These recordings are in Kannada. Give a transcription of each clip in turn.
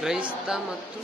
ಕ್ರೈಸ್ತ ಮತ್ತು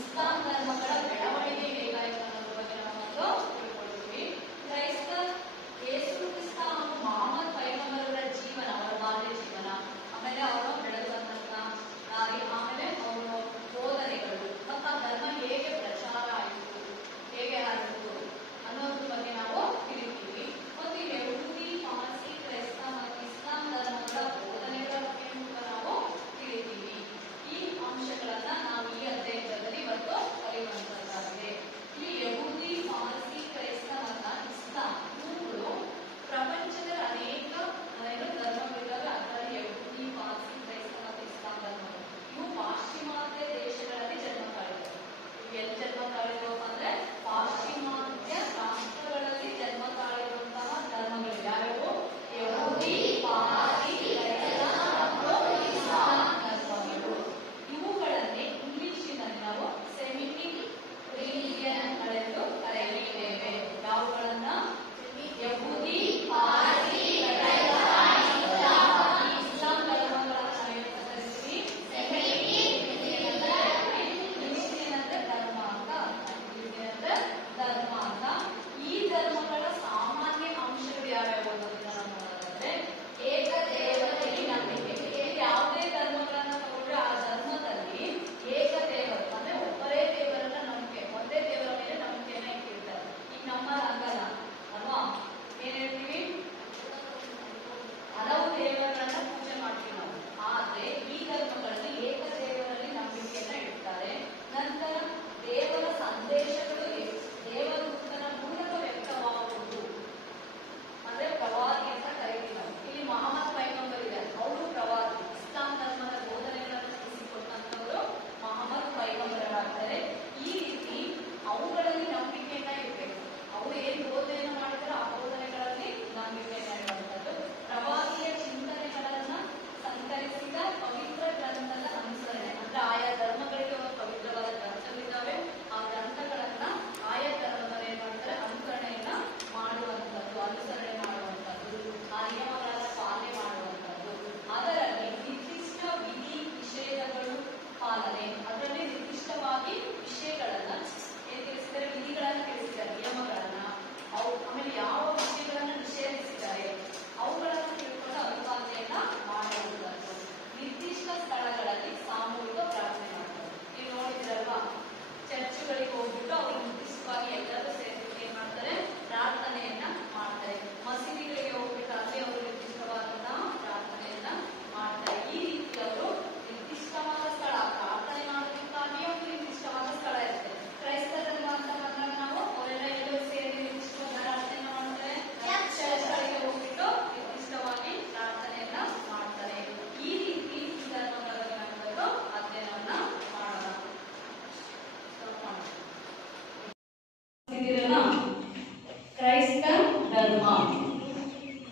ಕ್ರೈಸ್ತ ಧರ್ಮ.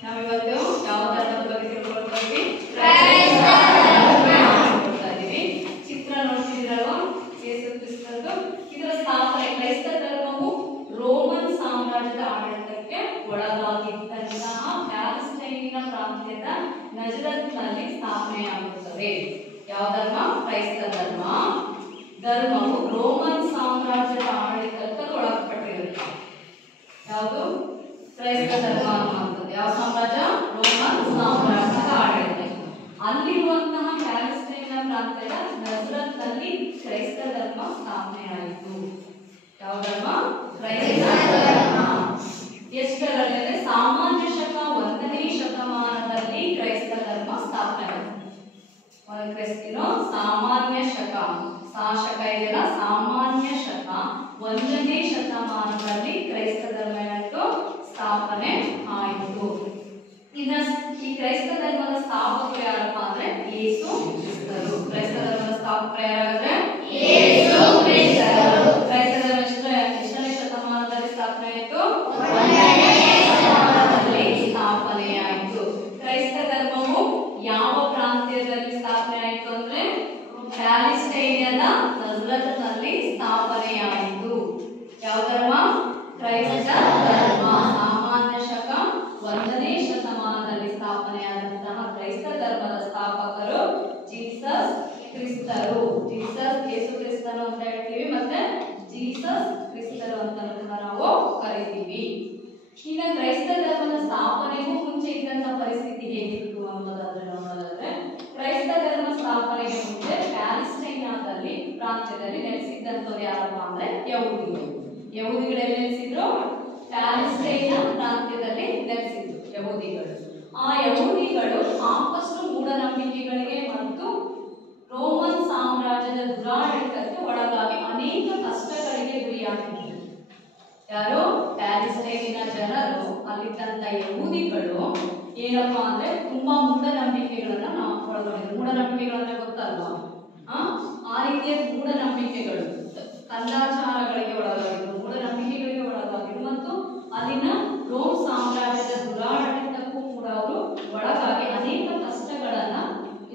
ನಾವಿವತ್ತು ಯಾವ ಧರ್ಮದ ಬಗ್ಗೆ ತಿಳ್ಕೊಳ್ತಾ ಇದ್ದೀವಿ? ಚಿತ್ರ ನೋಡ್ತಿದ್ದೀರಲ್ವಾ ಯೇಸು ಕ್ರಿಸ್ತದ್ದು. ಇದರ ಸ್ಥಾಪನೆ ಕ್ರೈಸ್ತ ಧರ್ಮವು ರೋಮನ್ ಸಾಮ್ರಾಜ್ಯದ ಆಡಳಿತಕ್ಕೆ ಒಳಗಾಗಿದ್ದಂತಹ ಪ್ಯಾಲೆಸ್ಟೈನಿನ ಪ್ರಾಂತ್ಯದ ನಜರತ್ನಲ್ಲಿ ಸ್ಥಾಪನೆಯಾಗುತ್ತದೆ. ಯಾವ ಧರ್ಮ? ಕ್ರೈಸ್ತ ಧರ್ಮ. ಧರ್ಮವು ರೋಮನ್ ಸಾಮ್ರಾಜ್ಯದ ಆಡಳಿತಕ್ಕೆ ಒಳಪಟ್ಟಿರುತ್ತೆ. ಯಾವುದು? ಕ್ರೈಸ್ತ ಧರ್ಮ ಅನ್ನುವಂಥದ್ದು. ಯಾವ ಸಾಮ್ರಾಜ್ಯ? ರೋಮನ್ ಸಾಮ್ರಾಜ್ಯದ ಆಡಳಿತ. ಅಲ್ಲಿರುವಂತಹ ಪ್ಯಾಲೆಸ್ಟೈನ್ ಪ್ರಾಂತ್ಯ ಸ್ಥಾಪನೆ ಆಯಿತು. ಯಾವ ಧರ್ಮ? ಕ್ರೈಸ್ತ ಧರ್ಮ. ಎಷ್ಟರಲ್ಲಿ ಅಂದ್ರೆ ಸಾಮಾನ್ಯ ಶಕ 1ನೇ ಶತಮಾನದಲ್ಲಿ ಕ್ರೈಸ್ತ ಧರ್ಮ ಸ್ಥಾಪನೆ ಆಯಿತು. ಕ್ರಿಸ್ತನು ಸಾಮಾನ್ಯ ಶಕ ಶಕ ಇದೆಯಲ್ಲ, ಸಾಮಾನ್ಯ ಶಕ 1ನೇ ಶತಮಾನದಲ್ಲಿ ಕ್ರೈಸ್ತ ಧರ್ಮ ಏನಾಯ್ತು? ಸ್ಥಾಪನೆ ಆಯಿತು. ಇನ್ನ ಈ ಕ್ರೈಸ್ತ ಧರ್ಮದ ಸ್ಥಾಪಕರು ಯಾರಪ್ಪ ಅಂದ್ರೆ ಯೇಸು ಕ್ರಿಸ್ತರು. ಕ್ರೈಸ್ತ ಧರ್ಮದ ಸ್ಥಾಪಕರು ಯಾರಾದ್ರೆ ಯೇಸು ಕ್ರಿಸ್ತರು. ಕ್ರೈಸ್ತ ಧರ್ಮ ಎಷ್ಟನೇ ಶತಮಾನದಲ್ಲಿ ಸ್ಥಾಪನೆ ಆಯಿತು? 1ನೇ ಶತಮಾನದಲ್ಲಿ ಸ್ಥಾಪನೆ ಆಯಿತು. ಕ್ರೈಸ್ತ ಧರ್ಮವು ಯಾವ ಪ್ರಾಂತ್ಯದಲ್ಲಿ ಸ್ಥಾಪನೆ ಆಯಿತು ಅಂದ್ರೆ ಪ್ಯಾಲಿಸ್ಟೈನಿಯಾದ ನಜ್ರತ್ನಲ್ಲಿ ಸ್ಥಾಪನೆ ಆಯಿತು. ಯಾವ ಧರ್ಮ? ಕ್ರೈಸ್ತ ಧರ್ಮ. ಸಾಮಾನ್ಯ ಶಕ 1ನೇ ಶತಮಾನದಲ್ಲಿ ಸ್ಥಾಪನೆಯಾದಂತಹ ಕ್ರೈಸ್ತ ಧರ್ಮದ ಸ್ಥಾಪಕರು ಜೀಸಸ್ ಕ್ರಿಸ್ತರು. ಜೀಸಸ್ ಯೇಸು ಕ್ರಿಸ್ತರು ಅಂತ ಹೇಳ್ತೀವಿ, ಮತ್ತೆ ಜೀಸಸ್ ಕ್ರಿಸ್ತರು ಅಂತ ನಾವು ಕರಿತೀವಿ. ಈಗ ಕ್ರೈಸ್ತ ಧರ್ಮದ ಸ್ಥಾಪನೆಗೂ ಮುಂಚೆ ಇದ್ದಂತ ಪರಿಸ್ಥಿತಿ ಹೇಗಿತ್ತು ಅನ್ನೋದಾದ್ರೆ ನೋಡೋದಾದ್ರೆ, ಕ್ರೈಸ್ತ ಧರ್ಮ ಸ್ಥಾಪನೆಗೆ ಮುಂಚೆ ಪ್ಯಾಲಿಸ್ಟೈನಾದಲ್ಲಿ ಪ್ರಾಂತ್ಯದಲ್ಲಿ ನೆಲೆಸಿದ್ದಂಥವ್ರು ಯಾರಪ್ಪ ಅಂದ್ರೆ ಯಹೂದಿಗಳು. ಯಹೂದಿಗಳು ಎಲ್ಲಿ ನೆಲೆಸಿದ್ರು? ಪ್ಯಾಲಿಸ್ಟೈನ್ ಪ್ರಾಂತ್ಯದಲ್ಲಿ ನೆಲೆಸಿದ್ರು ಯಹೂದಿಗಳು. ಆ ಯಹೂದಿಗಳು ಸಾಕಷ್ಟು ಮೂಢನಂಬಿಕೆಗಳಿಗೆ ಮತ್ತು ರೋಮನ್ ಸಾಮ್ರಾಜ್ಯದ ದುರಾಡಳಿತಕ್ಕೆ ಒಳಗಾಗಿ ಅನೇಕ ಕಷ್ಟಗಳಿಗೆ ಗುರಿಯಾಗಿದ್ದರು. ಯಾರು? ಪ್ಯಾಲಿಸ್ಟೈನಿನ ಜನರು, ಅಲ್ಲಿದ್ದಂತ ಯಹೂದಿಗಳು ಏನಪ್ಪಾ ಅಂದ್ರೆ ತುಂಬಾ ಮೂಢನಂಬಿಕೆಗಳನ್ನ ನಾವು ಒಳಗೊಂಡಿದ್ರು. ಮೂಢನಂಬಿಕೆಗಳು ಅಂದ್ರೆ ಗೊತ್ತಲ್ವಾ? ಆ ರೀತಿಯ ಮೂಢನಂಬಿಕೆಗಳು, ಕಂದಾಚಾರಗಳಿಗೆ ಒಳಗಾಗಿದ್ರು, ಮೂಢನಂಬಿಕೆಗಳಿಗೆ ಒಳಗಾಗಿದ್ರು ಮತ್ತು ಅಲ್ಲಿನ ರೋಮ್ ಸಾಮ್ರಾಜ್ಯದ ದುರಾಡಳಿತಕ್ಕೂ ಕೂಡ ಅವರು ಒಳಗಾಗಿ ಅನೇಕ ಕಷ್ಟಗಳನ್ನ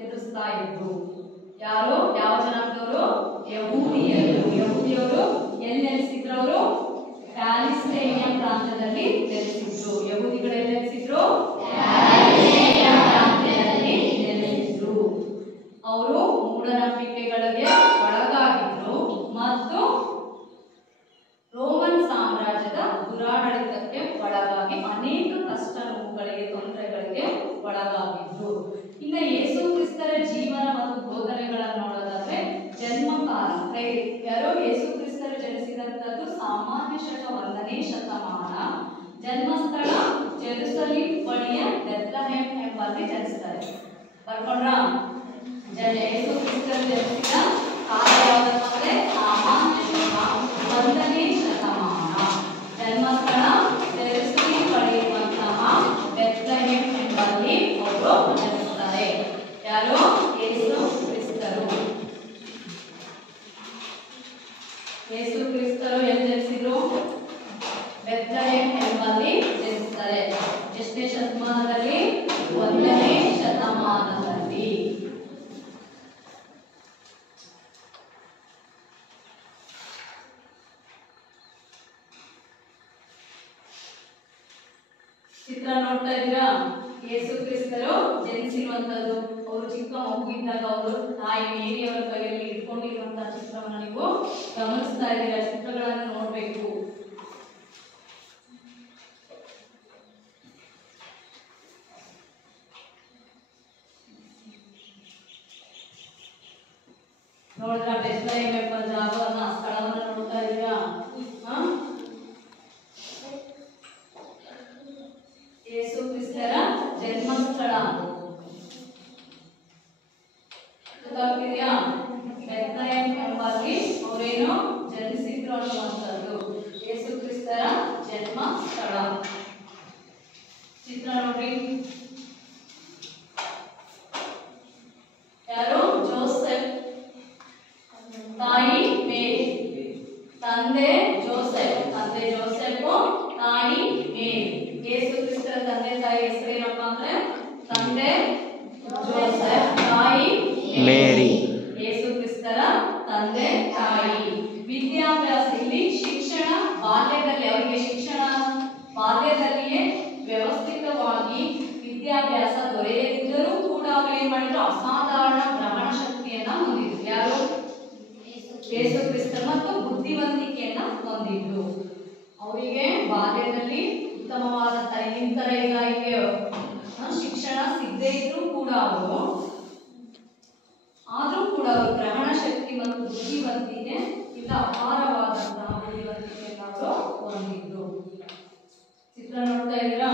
ಎದುರಿಸ್ತಾ ಇದ್ರು. ಯಾರು? ಯಾವ ಜನಾಂಗದವರು? ಯಹೂದಿಯರು. ಯಹೂದಿಯವರು ಎಲ್ಲಿ ನೆಲೆಸಿದ್ರು? ಅವರು ಪ್ಯಾಲಿಸ್ಟೈನಿಯಾ ಪ್ರಾಂತ್ಯದಲ್ಲಿ ನೆಲೆಸಿದ್ರು. ಯಹೂದಿಗಳು ಎಲ್ಲಿ ನೆಲೆಸಿದ್ರು? ಪ್ಯಾಲಿಸ್ಟೈನಿಯಾ ಪ್ರಾಂತ್ಯದಲ್ಲಿ ನೆಲೆಸಿದ್ರು. ಅವರು ಮೂಢನಂಬಿಕೆಗಳಿಗೆ ಒಳಗಾಗಿದ್ರು ಮತ್ತು ರೋಮನ್ ಸಾಮ್ರಾಜ್ಯದ ದುರಾಡಳಿತಕ್ಕೆ ಒಳಗಾಗಿ ಅನೇಕ ಕಷ್ಟ ನೋವುಗಳಿಗೆ, ತೊಂದರೆಗಳಿಗೆ ಒಳಗಾಗಿದ್ರು. ಇನ್ನು ಯೇಸು ಕ್ರಿಸ್ತರ ಜೀವನ ಮತ್ತು ಬೋಧನೆಗಳನ್ನು ನೋಡೋದಾದ್ರೆ, ಜನ್ಮಕಾಲ ಯಾರೋ ಯೇಸು ಕ್ರಿಸ್ತರು ಜನಿಸಿದಂತದ್ದು ಸಾಮಾನ್ಯ ಶಕ 1ನೇ ಶತಮಾನ. ಜನ್ಮಸ್ಥಳ ಜೆರುಸಲೇಮ್ ಬಳಿಯ ಬೆತ್ಲೆಹೇಮ್ ಎಂಬಲ್ಲಿ ಜನಿಸ್ತಾರೆ. ಬರ್ಕೊಂಡ್ರ? ಯೇಸು ಕ್ರಿಸ್ತರು ಜನಿಸಿದ ಕಾಲ ಯಾವುದಪ್ಪ ಅಂದ್ರೆ ಸಾಮಾನ್ಯ ಶಕ 1ನೇ ಶತಮಾನ. ಜನ್ಮಸ್ಥಳ ಜೆರುಸಲೇಮ್ ಬಳಿ ಇರುವಂತಹ ಬೆತ್ಲೆಹೇಮ್ ಎಂಬಲ್ಲಿ ಅವರು ಜನಿಸ್ತಾರೆ. ಯಾರು? ಯೇಸು ಕ್ರಿಸ್ತರು. ಯೇಸು ಕ್ರಿಸ್ತರು ಎಲ್ಲಿ ಜನಿಸಿದ್ರು? ಬೆತ್ಲೆಹೇಮ್ ಎಂಬಲ್ಲಿ ಜನಿಸ್ತಾರೆ. ಎಷ್ಟನೇ ಶತಮಾನದಲ್ಲಿ? 1ನೇ ಶತಮಾನದಲ್ಲಿ. ಚಿತ್ರ ನೋಡ್ತಾ ಇದ್ದೀರಾ? ಯೇಸು ಕ್ರಿಸ್ತರು ಜನಿಸಿರುವಂತದ್ದು, ಅವರು ಚಿಕ್ಕ ಮಗು ಇದ್ದಾಗ ಅವರು ತಾಯಿ ಮೇರಿಯವರ ಕೈಯಲ್ಲಿ ಇಟ್ಕೊಂಡಿರುವಂತಹ ಚಿತ್ರವನ್ನು ನೀವು ಗಮನಿಸ್ತಾ ಇದ್ದೀರಾ. ಚಿತ್ರಗಳನ್ನು ನೋಡ್ಬೇಕು. ನೋಡಿದ್ರ? ಬೆತ್ಲೆಹೇಮ್ ಎಂಬ ಜಾಗವನ್ನ, ಸ್ಥಳವನ್ನ ನೋಡ್ತಾ ಇದ್ದೀರಾ? ಯೇಸು ಕ್ರಿಸ್ತರ ಜನ್ಮಸ್ಥಳ ಗೊತ್ತಾಗ್ತಿದ್ಯಾ? ಬೆತ್ಲೆಹೇಮ್ ಎಂಬಲ್ಲಿ ಅವರೇನು ಜನಿಸಿದ್ರು ಅನ್ನುವಂಥದ್ದು ಯೇಸು ಕ್ರಿಸ್ತರ ಜನ್ಮ ಸ್ಥಳ. ಚಿತ್ರ ನೋಡಿ. ಯಾರು? ಜೋಸೆಫ್. ತಾಯಿ ಮೇರಿ. ತಂದೆ ಜೋಸೆಫ್. ತಂದೆ ಜೋಸೆಫ್, ತಾಯಿ ಮೇರಿ. ಯೇಸು ಕ್ರಿಸ್ತರ ತಂದೆ ತಾಯಿ ಹೆಸರೇನಪ್ಪ ಅಂದ್ರೆ ತಂದೆ ಜೋಸೆಫ್, ತಾಯಿ ಮೇರಿ. ಯೇಸು ಕ್ರಿಸ್ತರ ತಂದೆ ತಾಯಿ. ವಿದ್ಯಾಭ್ಯಾಸ, ಇಲ್ಲಿ ಶಿಕ್ಷಣ ಬಾಲ್ಯದಲ್ಲಿ, ಅವರಿಗೆ ಶಿಕ್ಷಣ ಬಾಲ್ಯದಲ್ಲಿಯೇ ವ್ಯವಸ್ಥಿತವಾಗಿ ವಿದ್ಯಾಭ್ಯಾಸ ದೊರೆಯದಿದ್ದರೂ ಕೂಡ ಅವರು ಏನ್ ಮಾಡಿದ್ರು? ಅಸಾಧಾರಣ ಗ್ರಹಣ ಶಕ್ತಿಯನ್ನ ಹೊಂದಿದ್ರು. ಯಾರು? ಯೇಸು ಕ್ರಿಸ್ತ ಮತ್ತು ಬುದ್ಧಿವಂತಿಕೆಯನ್ನ ಹೊಂದಿದ್ರು. ಅವರಿಗೆ ಬಾಲ್ಯದಲ್ಲಿ ಉತ್ತಮವಾದಂತ ಇಂತರ ಈಗ ಶಿಕ್ಷಣ ಸಿಗದೇ ಇದ್ರೂ ಕೂಡ ಆದ್ರೂ ಕೂಡ ಅವರು ಗ್ರಹಣ ಶಕ್ತಿ ಮತ್ತು ಬುದ್ಧಿವಂತಿಕೆ ಇಂದ ಅಪಾರವಾದಂತಹ ಬುದ್ಧಿವಂತಿಕೆಯನ್ನು ಅವರು ಹೊಂದಿದ್ದು. ಚಿತ್ರ ನೋಡ್ತಾ ಇದ್ದೀರಾ?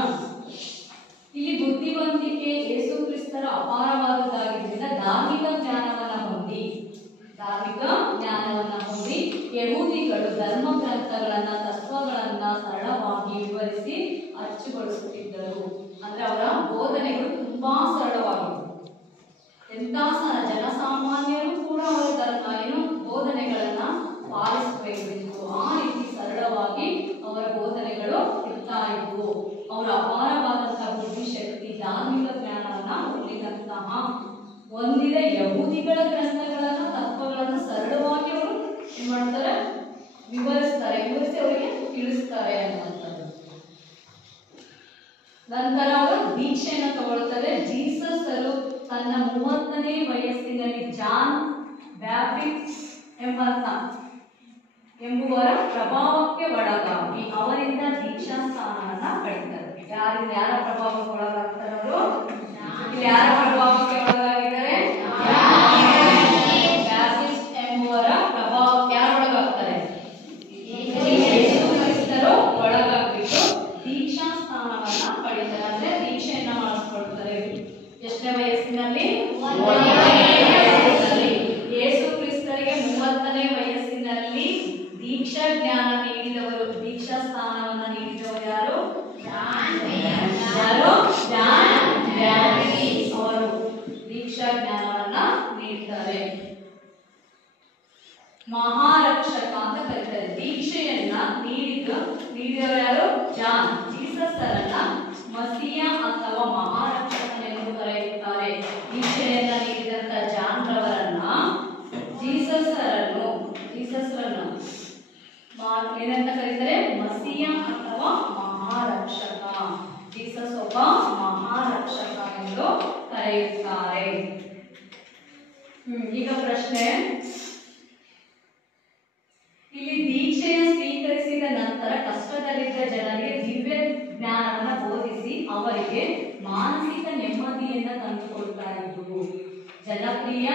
ಇಲ್ಲಿ ಬುದ್ಧಿವಂತಿಕೆ ಯೇಸು ಕ್ರಿಸ್ತರ ಅಪಾರವಾದದ್ದಾಗಿದ್ದರಿಂದ ಧಾರ್ಮಿಕ ಜ್ಞಾನವನ್ನ ಹೊಂದಿ ಯಹೂದಿಗಳು ಧರ್ಮ ಗ್ರಂಥಗಳನ್ನ ತತ್ವಗಳನ್ನ ಸರಳವಾಗಿ ವಿವರಿಸಿ ಅಚ್ಚುಗೊಳಿಸುತ್ತಿದ್ದರು. ಅಂದ್ರೆ ಅವರ ಬೋಧನೆಗಳು ತುಂಬಾ ಸರಳವಾಗಿತ್ತು. ಎಂತ ಜನಸಾಮಾನ್ಯರು ಕೂಡ ಅವರ ಬೋಧನೆಗಳನ್ನ ಪಾಲಿಸಬೇಕಿತ್ತು. ಆ ರೀತಿ ಸರಳವಾಗಿ ಅವರ ಬೋಧನೆಗಳು ಇರ್ತಾ ಇದ್ವು. ಅವರ ಅಪಾರವಾದಂತಹ ಬುದ್ಧಿಶಕ್ತಿ, ಧಾರ್ಮಿಕ ಜ್ಞಾನವನ್ನ ಹೊಂದಿದ ಯಹೂದಿಗಳ ಗ್ರಂಥಗಳನ್ನ ತತ್ವಗಳನ್ನ ಸರಳವಾಗಿ ಅವರು ಏನ್ ಮಾಡ್ತಾರೆ, ವಿವರಿಸಿ ಅವರಿಗೆ ತಿಳಿಸ್ತಾರೆ ಅನ್ನುವಂಥದ್ದು. ನಂತರ ಅವರು ದೀಕ್ಷೆಯನ್ನು ತಗೊಳ್ತಾರೆ. ಜೀಸಸ್ ತನ್ನ 30ನೇ ವಯಸ್ಸಿನಲ್ಲಿ ಜಾನ್ ಬ್ಯಾಪ್ಟಿಸ್ಟ್ ಎಂಬುವರ ಪ್ರಭಾವಕ್ಕೆ ಒಳಗಾಗಿ ಅವರಿಂದ ದೀಕ್ಷಾ ಸ್ಥಾನವನ್ನ ಪಡೆದರು. ಯಾರ ಪ್ರಭಾವಕ್ಕೆ ಒಳಗಾಗ್ತಾರೆ ಅವರು? ಯಾರ ಪ್ರಭಾವಕ್ಕೆ ಒಳಗಾಗಿದ್ದಾರೆ? ಬ್ಯಾಪ್ಟಿಸ್ಟ್ ಎಂಬುವರ ಪ್ರಭಾವಕ್ಕೆ ಯಾರು ಒಳಗಾಗ್ತಾರೆ? ಯೇಸು ಕ್ರಿಸ್ತರು ಒಳಗಾಗ್ಬಿಟ್ಟು ದೀಕ್ಷಾ ಸ್ಥಾನವನ್ನ ಪಡಿತಾರೆ. ಅಂದ್ರೆ ದೀಕ್ಷೆಯನ್ನ ಮಾಡಿಸ್ಕೊಳ್ತಾರೆ. ಎಷ್ಟನೇ ವಯಸ್ಸಿನಲ್ಲಿ? ಯೇಸು ಕ್ರಿಸ್ತರಿಗೆ 30ನೇ ವಯಸ್ಸಿನಲ್ಲಿ ದೀಕ್ಷಾ ಜ್ಞಾನ ನೀಡಿದವರು, ದೀಕ್ಷಾ ಸ್ಥಾನವನ್ನ ನೀಡಿದವರು ಯಾರು? ಅವರು ದೀಕ್ಷಾ ಜ್ಞಾನವನ್ನ ನೀಡ್ತಾರೆ. ಮಹಾರಕ್ಷಕ ಅಂತ ಕರೀತಾರೆ. ದೀಕ್ಷೆಯನ್ನ ನೀಡಿದವರು ಯಾರು? ಜಾನ್. ಜೀಸಸ್ ಅರನ್ನ ಮಸಿಯ ಅಥವಾ ಮಹಾರಕ್ಷಕನೆಂದು ಕರೆಯುತ್ತಾರೆ. ದೀಕ್ಷೆಯನ್ನ ನೀಡಿದಂತ ಜಾನ್ ರವರನ್ನ ಜೀಸಸ್ ರನ್ನು ಏನಂತ ಕರೀತಾರೆ? ಮಸಿಯ ಅಥವಾ ಮಹಾರಕ್ಷಕ. ಜೀಸಸ್ ಒಬ್ಬ ಮಹಾರಕ್ಷಕ ಎಂದು ಕರೆಯುತ್ತಾರೆ. ಈಗ ಪ್ರಶ್ನೆ, ಇಲ್ಲಿ ದೀಕ್ಷೆಯ ಸ್ವೀಕರಿಸಿದ ನಂತರ ಕಷ್ಟದಲ್ಲಿದ್ದ ಜನರಿಗೆ ದಿವ್ಯ ಜ್ಞಾನವನ್ನ ಬೋಧಿಸಿ ಅವರಿಗೆ ಮಾನಸಿಕ ನೆಮ್ಮದಿಯನ್ನ ತಂದುಕೊಡ್ತಾ ಇದ್ರು. ಜನಪ್ರಿಯ